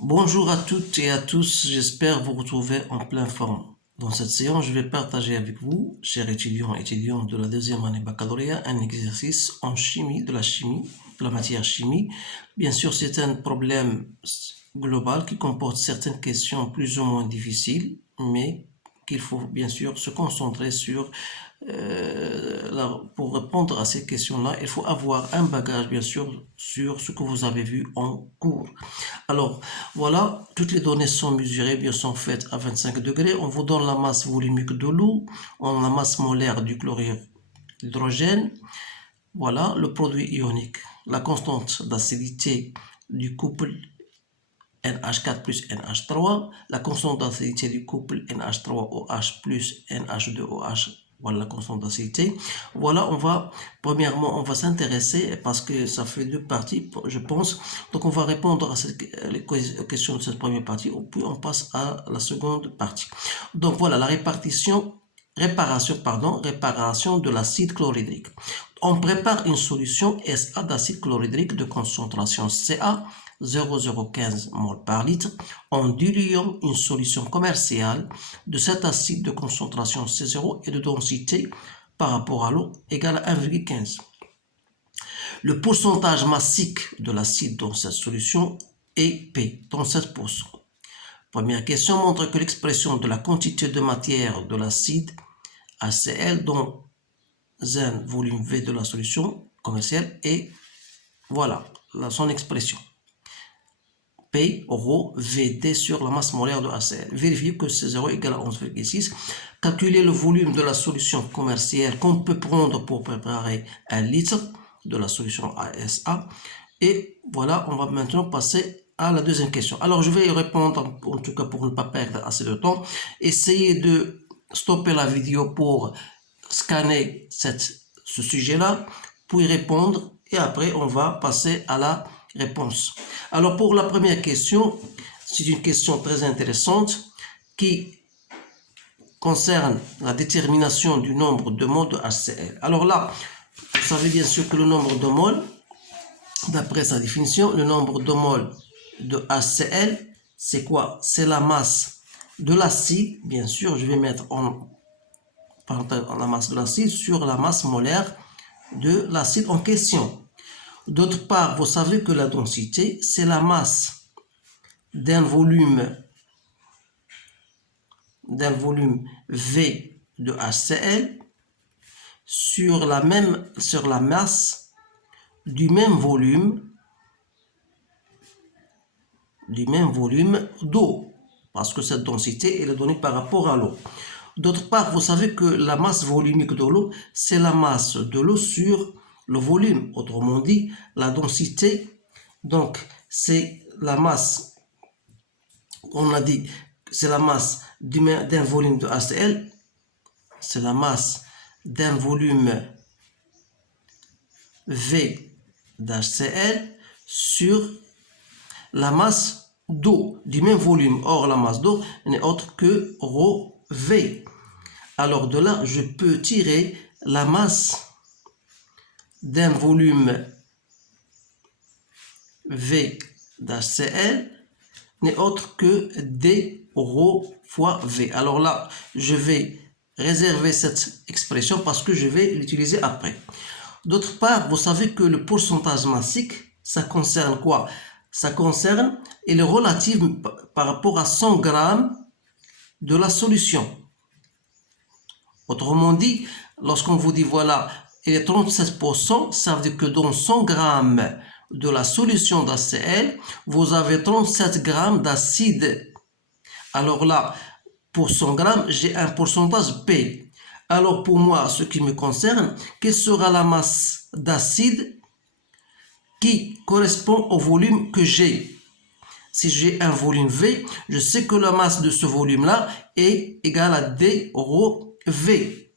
Bonjour à toutes et à tous, j'espère vous retrouver en pleine forme. Dans cette séance, je vais partager avec vous, chers étudiants et étudiantes de la deuxième année baccalauréat, un exercice en chimie, de la matière chimie. Bien sûr, c'est un problème global qui comporte certaines questions plus ou moins difficiles, mais qu'il faut bien sûr se concentrer sur pour répondre à ces questions-là, il faut avoir un bagage, bien sûr, sur ce que vous avez vu en cours. Alors, voilà, toutes les données sont mesurées, bien sont faites à 25 degrés. On vous donne la masse volumique de l'eau, on la masse molaire du chlorure d'hydrogène. Voilà, le produit ionique, la constante d'acidité du couple NH4 plus NH3, la constante d'acidité du couple NH3OH plus NH2OH, voilà la constante d'acidité. Voilà, premièrement, on va s'intéresser, parce que ça fait deux parties, je pense. Donc, on va répondre à les questions de cette première partie, puis on passe à la seconde partie. Donc, voilà, réparation de l'acide chlorhydrique. On prépare une solution SA d'acide chlorhydrique de concentration Ca 0,015 mol par litre en diluant une solution commerciale de cet acide de concentration C0 et de densité par rapport à l'eau égale à 1,15. Le pourcentage massique de l'acide dans cette solution est P, 37%. Première question montre que l'expression de la quantité de matière de l'acide HCl dans un volume V de la solution commerciale est, voilà, son expression. P rho VD sur la masse molaire de HCl. Vérifiez que C0 égale à 11,6. Calculez le volume de la solution commerciale qu'on peut prendre pour préparer 1 litre de la solution ASA. Et voilà, on va maintenant passer à la deuxième question. Alors, je vais y répondre, en tout cas pour ne pas perdre assez de temps. Essayez de stopper la vidéo pour scanner ce sujet-là, puis répondre, et après, on va passer à la réponse. Alors, pour la première question, c'est une question très intéressante qui concerne la détermination du nombre de moles de HCl. Alors là, vous savez bien sûr que le nombre de moles, d'après sa définition, le nombre de moles de HCl, c'est quoi? C'est la masse de l'acide, bien sûr, je vais mettre en la masse de l'acide sur la masse molaire de l'acide en question. D'autre part, vous savez que la densité, c'est la masse d'un volume V de HCl sur la masse du même volume d'eau, parce que cette densité elle est donnée par rapport à l'eau. D'autre part, vous savez que la masse volumique de l'eau, c'est la masse de l'eau sur le volume. Autrement dit, la densité, donc, c'est la masse, on a dit, c'est la masse d'un volume de HCl, c'est la masse d'un volume V d'HCl sur la masse d'eau du même volume. Or, la masse d'eau n'est autre que ρ V. Alors de là, je peux tirer la masse d'un volume V d'HCl n'est autre que D ρ fois V. Alors là, je vais réserver cette expression parce que je vais l'utiliser après. D'autre part, vous savez que le pourcentage massique, ça concerne quoi? Ça concerne, il est relatif par rapport à 100 grammes de la solution. Autrement dit, lorsqu'on vous dit, voilà, il est 37%, ça veut dire que dans 100 grammes de la solution d'HCl, vous avez 37 grammes d'acide. Alors là, pour 100 grammes, j'ai un pourcentage P. Alors pour moi, ce qui me concerne, quelle sera la masse d'acide qui correspond au volume que j'ai? Si j'ai un volume V, je sais que la masse de ce volume-là est égale à D ρ V.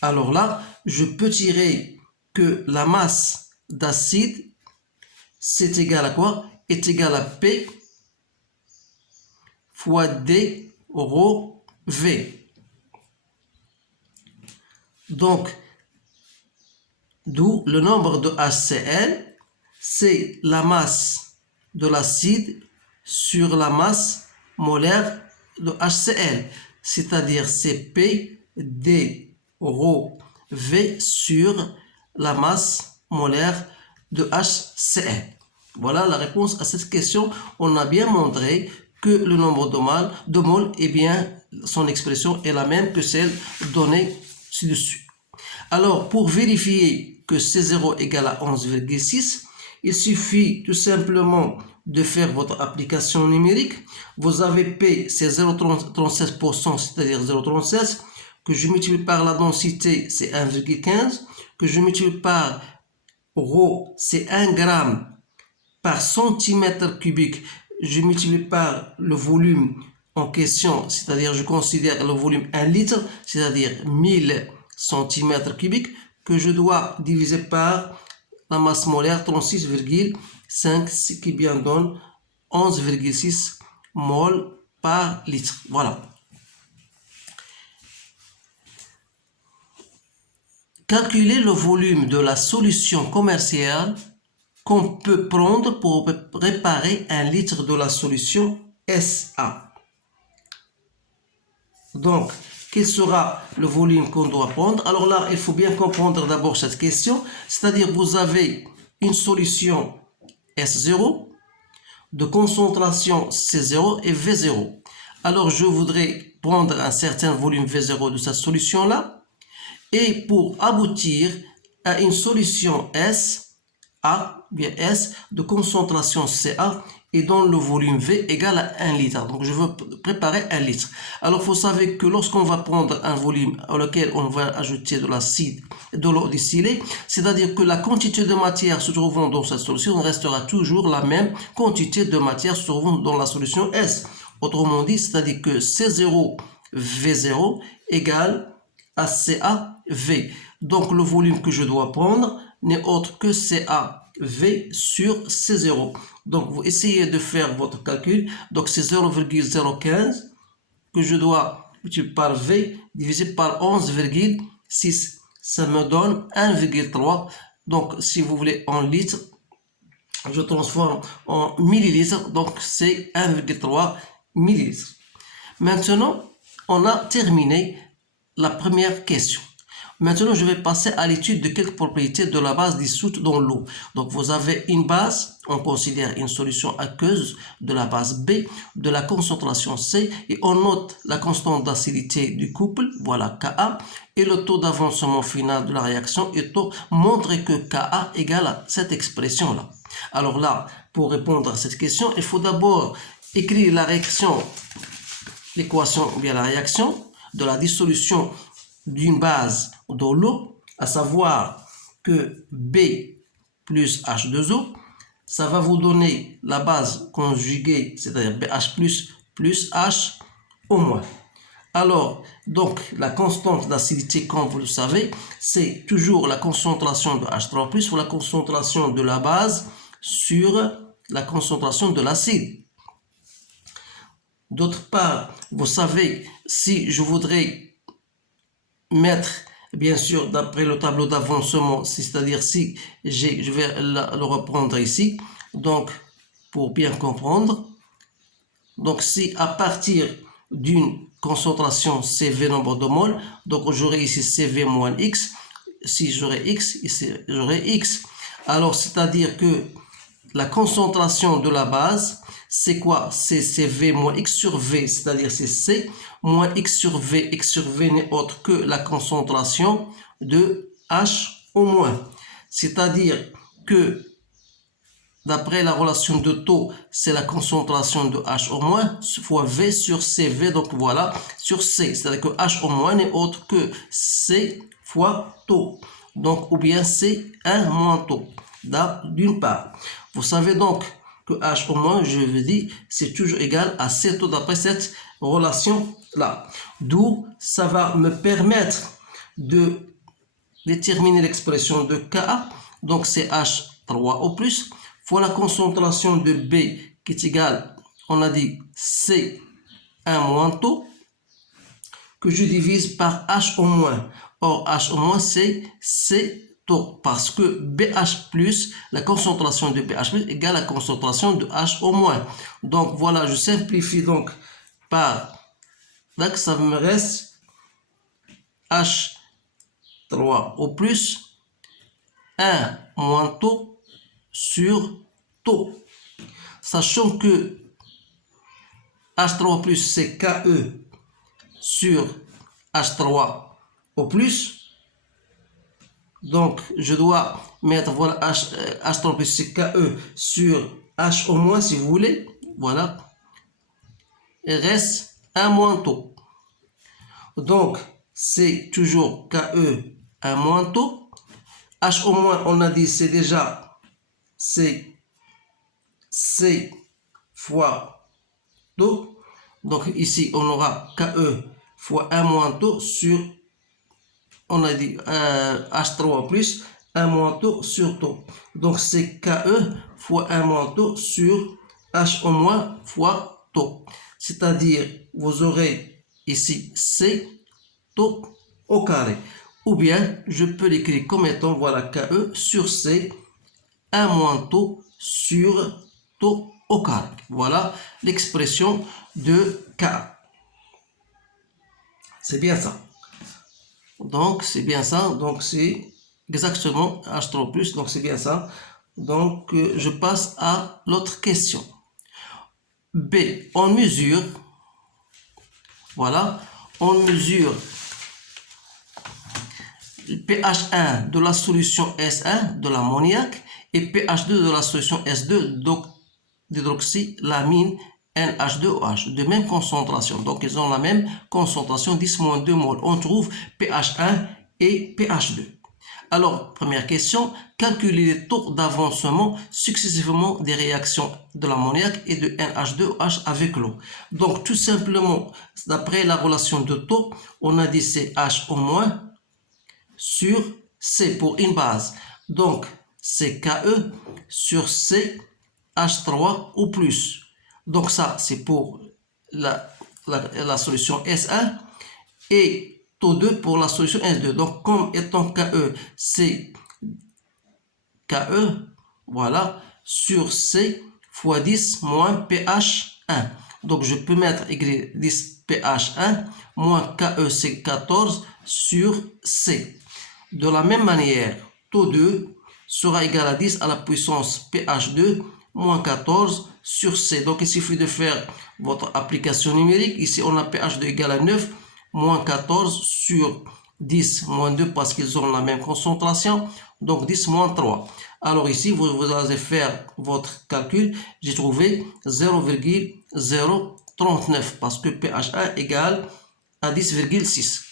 Alors là, je peux tirer que la masse d'acide, c'est égal à quoi? Est égal à P fois D ρ V. Donc, d'où le nombre de HCl, c'est la masse de l'acide sur la masse molaire de HCl, c'est-à-dire c'est P D ρ V sur la masse molaire de HCl. Voilà la réponse à cette question. On a bien montré que le nombre de moles, eh bien, son expression est la même que celle donnée ci-dessus. Alors, pour vérifier que C0 égale à 11,6, il suffit tout simplement de faire votre application numérique. Vous avez P, c'est 0,36%, c'est-à-dire 0,36, que je multiplie par la densité, c'est 1,15, que je multiplie par ρ, c'est 1 gramme par centimètre cubique, je multiplie par le volume en question, c'est-à-dire je considère le volume 1 litre, c'est-à-dire 1000 centimètres cubiques, que je dois diviser par la masse molaire 36,5, ce qui bien donne 11,6 mol par litre. Voilà. Calculer le volume de la solution commerciale qu'on peut prendre pour préparer 1 litre de la solution SA. Donc, quel sera le volume qu'on doit prendre? Alors là, il faut bien comprendre d'abord cette question, c'est-à-dire vous avez une solution S0 de concentration C0 et V0. Alors, je voudrais prendre un certain volume V0 de cette solution-là, et pour aboutir à une solution S, bien S, de concentration Ca et dont le volume V égale à 1 litre. Donc, je veux préparer 1 litre. Alors, vous savez que lorsqu'on va prendre un volume auquel on va ajouter de l'acide, de l'eau distillée, c'est-à-dire que la quantité de matière se trouvant dans cette solution restera toujours la même quantité de matière se trouvant dans la solution S. Autrement dit, c'est-à-dire que C0, V0 égale à CaV. Donc, le volume que je dois prendre n'est autre que CaV sur C0. Donc, vous essayez de faire votre calcul. Donc, c'est 0,015 que je dois multiplier par V divisé par 11,6. Ça me donne 1,3. Donc, si vous voulez en litres, je transforme en millilitres. Donc, c'est 1,3 millilitres. Maintenant, on a terminé la première question. Maintenant, je vais passer à l'étude de quelques propriétés de la base dissoute dans l'eau. Donc, vous avez une base, on considère une solution aqueuse de la base B, de la concentration C, et on note la constante d'acidité du couple, voilà Ka, et le taux d'avancement final de la réaction, et pour montrer que Ka égale à cette expression-là. Alors là, pour répondre à cette question, il faut d'abord écrire la réaction, l'équation ou bien la réaction de la dissolution d'une base dans l'eau, à savoir que B plus H2O, ça va vous donner la base conjuguée, c'est-à-dire BH plus H au moins. Alors, donc, la constante d'acidité, comme vous le savez, c'est toujours la concentration de H3+, ou la concentration de la base sur la concentration de l'acide. D'autre part, vous savez, si je voudrais mettre, bien sûr, d'après le tableau d'avancement, c'est-à-dire si je vais le reprendre ici, donc pour bien comprendre, donc si à partir d'une concentration CV nombre de moles, donc j'aurai ici CV moins X, si j'aurai X, ici j'aurai X. Alors c'est-à-dire que la concentration de la base, c'est quoi? C'est CV moins X sur V, c'est-à-dire c'est C moins X sur V. X sur V n'est autre que la concentration de H au moins. C'est-à-dire que d'après la relation de taux, c'est la concentration de H au moins fois V sur CV. Donc voilà, sur C. C'est-à-dire que H au moins n'est autre que C fois taux. Donc, ou bien C 1 moins taux. D'une part. Vous savez donc que H au moins, je vous dis, c'est toujours égal à C taux d'après cette relation-là. D'où ça va me permettre de déterminer l'expression de Ka. Donc, c'est H3 au plus fois la concentration de B qui est égale, on a dit C1 moins taux, que je divise par H au moins. Or, H au moins, c'est C taux parce que BH+, la concentration de BH+ égale la concentration de H au moins. Donc voilà, je simplifie donc par, donc ça me reste H3 au plus 1 moins taux sur taux. Sachant que H3 plus c'est KE sur H3 au plus. Donc, je dois mettre, voilà, H3 plus c'est KE sur H au moins, si vous voulez. Voilà. Il reste un moins taux. Donc, c'est toujours KE, un moins taux. H au moins, on a dit, c'est déjà, c'est C fois taux. Donc, ici, on aura KE fois un moins taux sur, on a dit H3 plus un moins taux sur taux. Donc c'est KE fois un moins taux sur H au moins fois taux. C'est-à-dire, vous aurez ici C taux au carré. Ou bien, je peux l'écrire comme étant, voilà, KE sur C, un moins taux sur taux au carré. Voilà l'expression de K. C'est bien ça. Donc, c'est bien ça. Donc, c'est exactement H3 plus. Donc, c'est bien ça. Donc, je passe à l'autre question. B, on mesure. Voilà. On mesure le pH1 de la solution S1 de l'ammoniac et pH2 de la solution S2 d'hydroxylamine NH2OH, de même concentration. Donc, ils ont la même concentration, 10-2 moles. On trouve pH1 et pH2. Alors, première question, calculer les taux d'avancement successivement des réactions de l'ammoniac et de NH2OH avec l'eau. Donc, tout simplement, d'après la relation de taux, on a dit c'est H au moins sur C pour une base. Donc, c'est KE sur C H3 ou plus. Donc ça, c'est pour la solution S1 et taux 2 pour la solution S2. Donc, comme étant KE, c'est KE, voilà, sur C fois 10 moins pH1. Donc, je peux mettre écrit 10 pH1 moins KE, c'est 14 sur C. De la même manière, taux 2 sera égal à 10 à la puissance pH2 moins 14 sur C. Donc, il suffit de faire votre application numérique. Ici, on a pH2 égal à 9 moins 14 sur 10 moins 2 parce qu'ils ont la même concentration. Donc, 10 moins 3. Alors ici, vous allez faire votre calcul. J'ai trouvé 0,039 parce que pH1 égale à 10,6.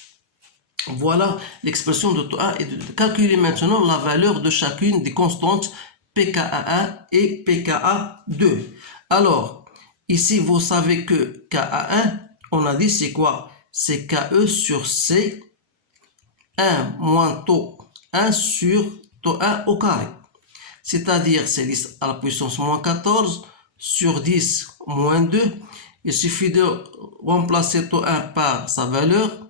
Voilà l'expression de taux 1 et de calculer maintenant la valeur de chacune des constantes pKa1 et pKa2. Alors, ici, vous savez que Ka1, on a dit c'est quoi? C'est KE sur C, 1 moins taux 1 sur taux 1 au carré. C'est-à-dire, c'est 10 à la puissance moins 14 sur 10 moins 2. Il suffit de remplacer taux 1 par sa valeur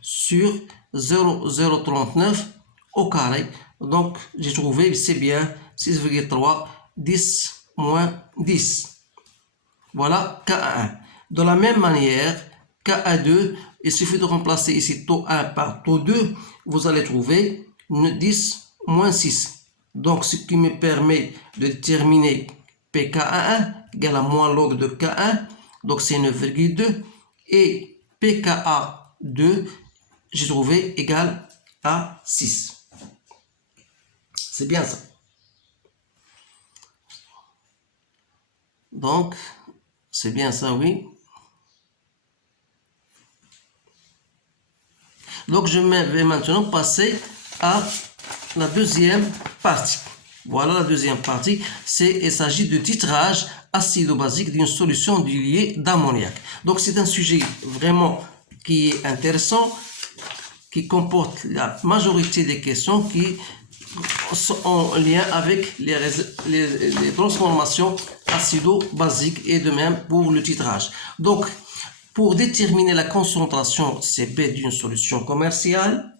sur 0,039 au carré. Donc, j'ai trouvé, c'est bien, 6,3, 10 moins 10. Voilà Ka1. De la même manière, Ka2, il suffit de remplacer ici taux 1 par taux 2. Vous allez trouver 10 moins 6. Donc, ce qui me permet de déterminer pKa1 égale à moins log de K1. Donc, c'est 9,2. Et pKa2, j'ai trouvé égal à 6. C'est bien ça. Donc, c'est bien ça, oui. Donc, je vais maintenant passer à la deuxième partie. Voilà la deuxième partie. Il s'agit de titrage acido-basique d'une solution diluée d'ammoniac. Donc, c'est un sujet vraiment qui est intéressant, qui comporte la majorité des questions qui sont en lien avec les transformations acido-basiques et de même pour le titrage. Donc, pour déterminer la concentration CB d'une solution commerciale,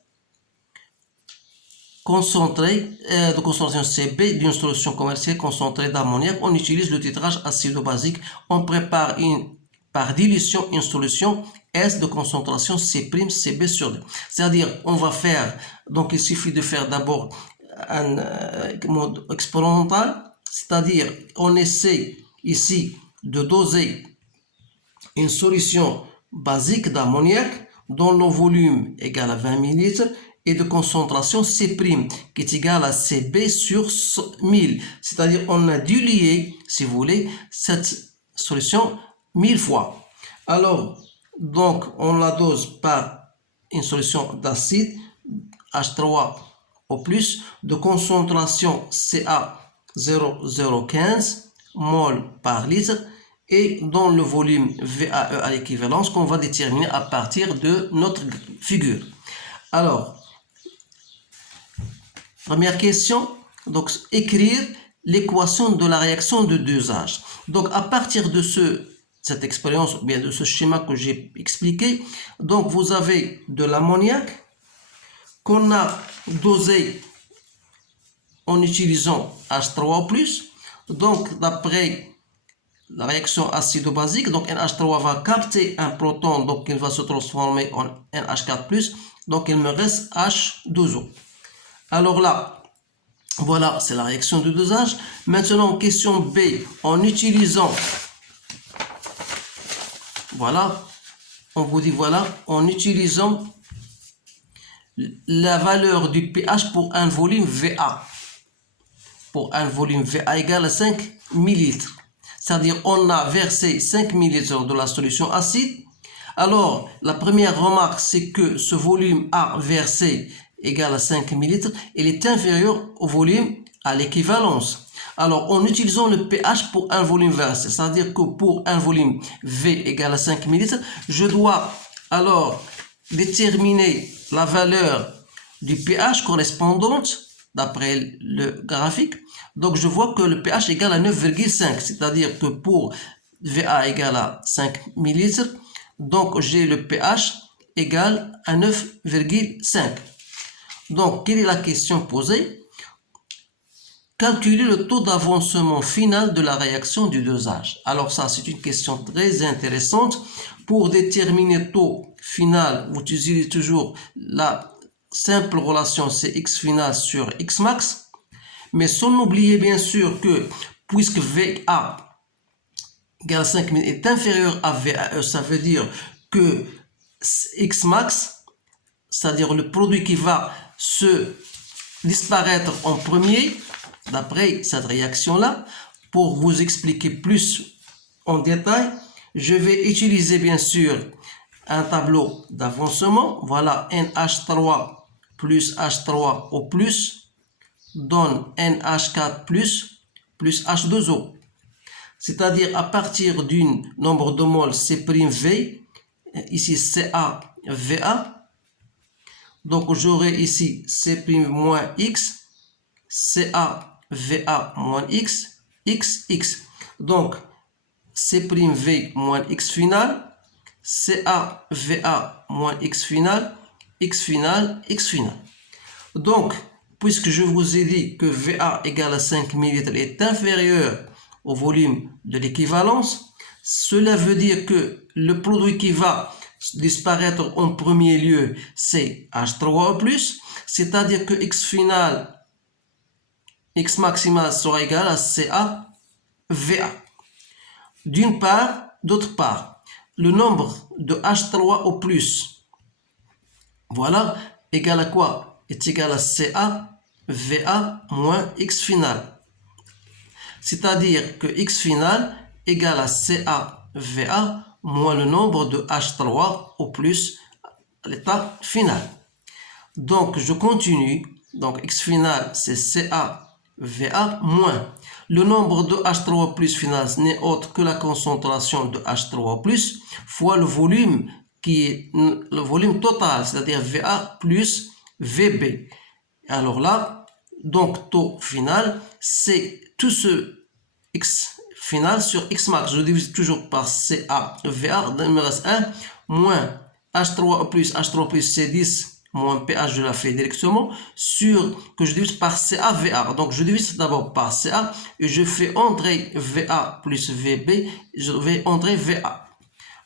concentré de concentration CB d'une solution commerciale concentrée d'ammoniac, on utilise le titrage acido-basique. On prépare par dilution une solution S de concentration C'Cb sur D. C'est-à-dire, on va faire, donc il suffit de faire d'abord un mode expérimental, c'est-à-dire on essaie ici de doser une solution basique d'ammoniac dont le volume égale à 20 ml et de concentration C' qui est égale à Cb sur 1000. C'est-à-dire on a dilué, si vous voulez, cette solution 1000 fois. Alors, donc on la dose par une solution d'acide H3O+, de concentration Ca 0,015 mol par litre et dans le volume VAE à l'équivalence qu'on va déterminer à partir de notre figure. Alors, première question, donc écrire l'équation de la réaction de dosage. Donc à partir de cette expérience, ou bien de ce schéma que j'ai expliqué, donc vous avez de l'ammoniac qu'on a dosé en utilisant H3O+. Donc d'après la réaction acido-basique, donc NH3 va capter un proton, donc il va se transformer en NH4+, donc il me reste H2O. Alors là, voilà, c'est la réaction de dosage. Maintenant, question B, en utilisant, voilà, on vous dit voilà, en utilisant la valeur du pH pour un volume VA. Pour un volume VA égale à 5 ml. C'est-à-dire on a versé 5 ml de la solution acide. Alors, la première remarque, c'est que ce volume A versé égale à 5 ml, il est inférieur au volume à l'équivalence. Alors, en utilisant le pH pour un volume versé, c'est-à-dire que pour un volume V égale à 5 ml, je dois alors déterminer la valeur du pH correspondante d'après le graphique. Donc, je vois que le pH égale à 9,5, c'est-à-dire que pour VA égale à 5 ml, donc j'ai le pH égal à 9,5. Donc, quelle est la question posée? Calculer le taux d'avancement final de la réaction du dosage. Alors ça, c'est une question très intéressante. Pour déterminer le taux final, vous utilisez toujours la simple relation Cx final sur X max. Mais sans oublier bien sûr que puisque VA égale à 5000 est inférieur à VAE, ça veut dire que X max, c'est-à-dire le produit qui va se disparaître en premier, d'après cette réaction-là, pour vous expliquer plus en détail, je vais utiliser bien sûr un tableau d'avancement. Voilà, NH3 plus H3O+, donne NH4+, plus H2O. C'est-à-dire à partir d'un nombre de moles C'V, ici CaVa, donc j'aurai ici C' moins X, CaVa moins X, XX. Donc C'V moins X final, CaVa moins X final, X final, X final. Donc, puisque je vous ai dit que VA égale à 5 ml est inférieur au volume de l'équivalence, cela veut dire que le produit qui va disparaître en premier lieu, c'est H3O+, c'est-à-dire que X final, X maximal sera égal à CaVa. D'une part, d'autre part, le nombre de H3O+, voilà, égal à quoi? Est égal à CaVa moins X final. C'est-à-dire que X final égale à CaVa moins le nombre de H3O+, à l'état final. Donc, je continue. Donc, X final, c'est CaVa moins. Le nombre de H3O+ final n'est autre que la concentration de H3O+, fois le volume qui est le volume total, c'est-à-dire VA plus VB. Alors là, donc taux final, c'est tout ce X final sur X max. Je divise toujours par CaVa, il me reste 1, moins H3O+, c'est 10 moins pH, je la fais directement, que je divise par CA, VA. Donc, je divise d'abord par CA et je fais entrer VA plus VB, je vais entrer VA.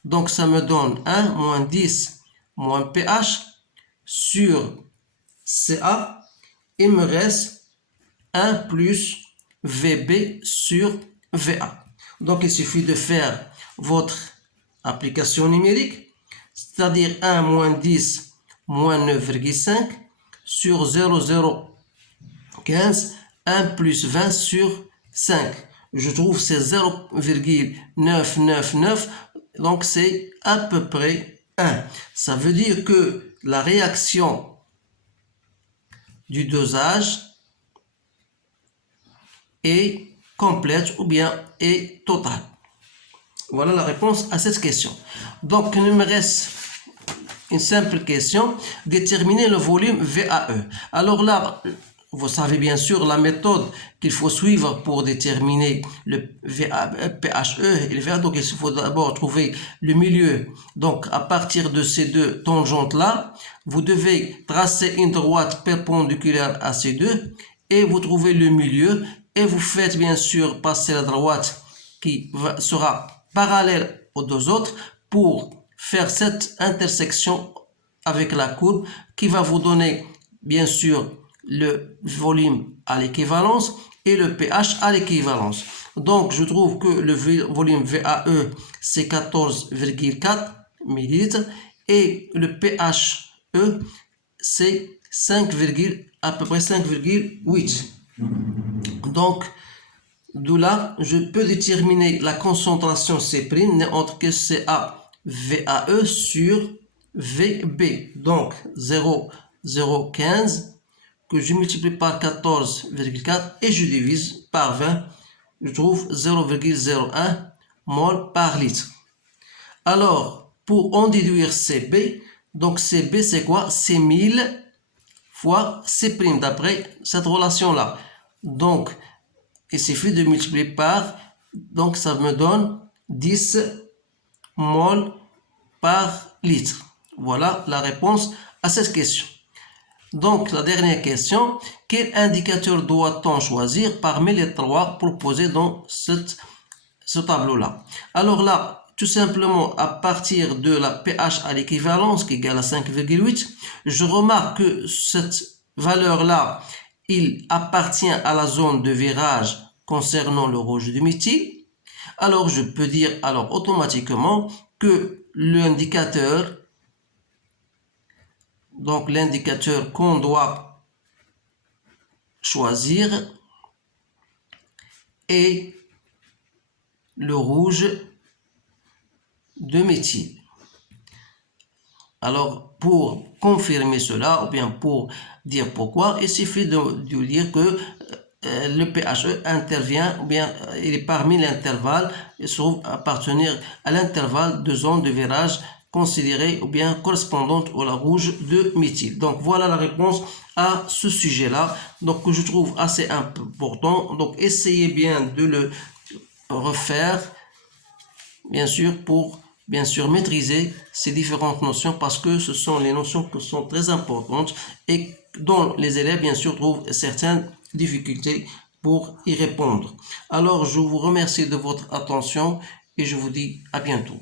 Donc, ça me donne 1 moins 10 moins pH sur CA. Il me reste 1 plus VB sur VA. Donc, il suffit de faire votre application numérique, c'est-à-dire 1 moins 10 moins 9,5 sur 0,015, 1 plus 20 sur 5. Je trouve c'est 0,999, donc c'est à peu près 1. Ça veut dire que la réaction du dosage est complète ou bien est totale. Voilà la réponse à cette question. Donc, il me reste une simple question, déterminer le volume VAE. Alors là, vous savez bien sûr la méthode qu'il faut suivre pour déterminer le PHE et le VAE. Donc, il faut d'abord trouver le milieu. Donc, à partir de ces deux tangentes-là, vous devez tracer une droite perpendiculaire à ces deux et vous trouvez le milieu et vous faites bien sûr passer la droite qui sera parallèle aux deux autres pour faire cette intersection avec la courbe qui va vous donner bien sûr le volume à l'équivalence et le pH à l'équivalence. Donc je trouve que le volume VAE c'est 14,4 ml et le pHE c'est à peu près 5,8. Donc d'où là, je peux déterminer la concentration C' n'est autre que CA VAE sur VB. Donc 0,015 que je multiplie par 14,4 et je divise par 20. Je trouve 0,01 mol par litre. Alors, pour en déduire CB, donc CB c'est quoi? C'est 1000 fois C' d'après cette relation-là. Donc, il suffit de multiplier par, donc ça me donne 10 mol par litre. Voilà la réponse à cette question. Donc la dernière question, quel indicateur doit-on choisir parmi les trois proposés dans ce tableau-là? Alors là, tout simplement à partir de la pH à l'équivalence qui égale à 5,8, je remarque que cette valeur-là, il appartient à la zone de virage concernant le rouge du méthyle. Alors je peux dire automatiquement que l'indicateur, donc l'indicateur qu'on doit choisir est le rouge de méthyle. Alors pour confirmer cela ou bien pour dire pourquoi, il suffit de dire que le PHE intervient ou bien il est parmi l'intervalle, il se trouve appartenir à l'intervalle de zone de virage considérée ou bien correspondante au rouge de méthyle. Donc voilà la réponse à ce sujet-là, donc que je trouve assez important. Donc essayez bien de le refaire, bien sûr, pour bien sûr maîtriser ces différentes notions parce que ce sont les notions qui sont très importantes et dont les élèves bien sûr trouvent certaines difficultés pour y répondre. Alors je vous remercie de votre attention et je vous dis à bientôt.